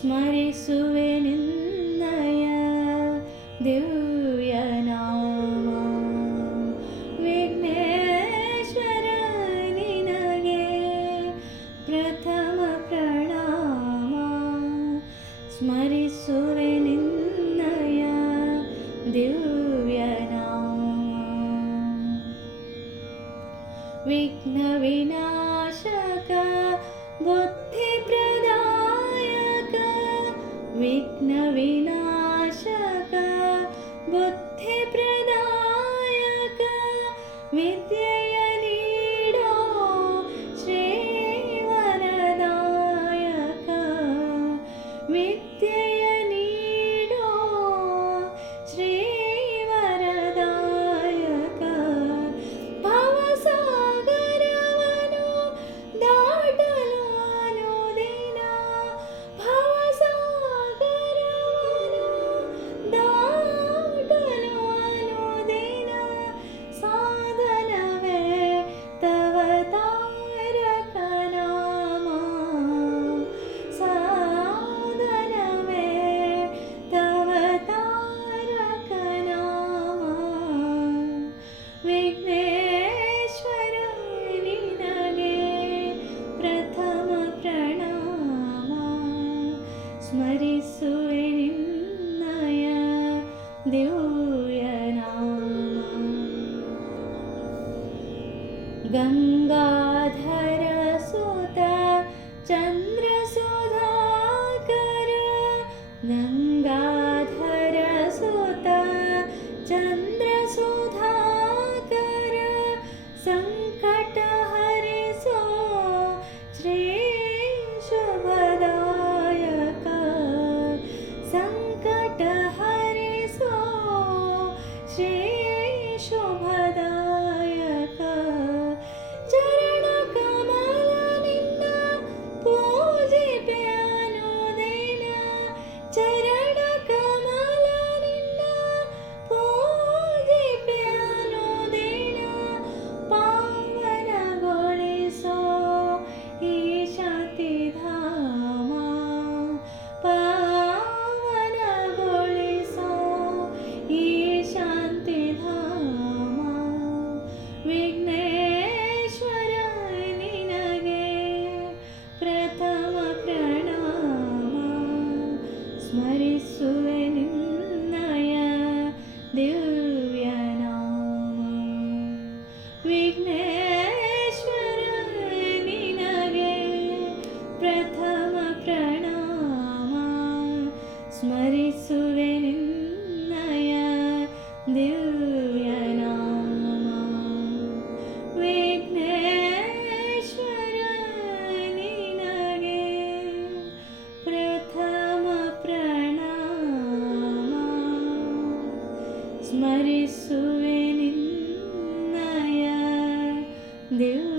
ಸ್ಮರಿಸುವೆ ನಿನ್ನಯ ದಿವ್ಯ ನಾಮ ವಿಘ್ನೇಶ್ವರ ನಿನಗೆ ಪ್ರಥಮ ಪ್ರಣಾಮ ಸ್ಮರಿಸುವೆ ನಿನ್ನಯ ದಿವ್ಯ ನಾಮ ವಿಘ್ನ ವಿನಾಶಕ ಬುದ್ಧಿ ಪ್ರದಾಯಕ विघ्नविना गङ्गाधरसुता चन्द्र सुधा गङ्गाधरसुता चन्द्र सङ्कट सुवे निन्दया दिव्याणा विघ्नेश्वरानये प्रथमप्रण स्मरिसुवे निन्दया दिव्या സ്മരിസുവനിന്നയ ദിവ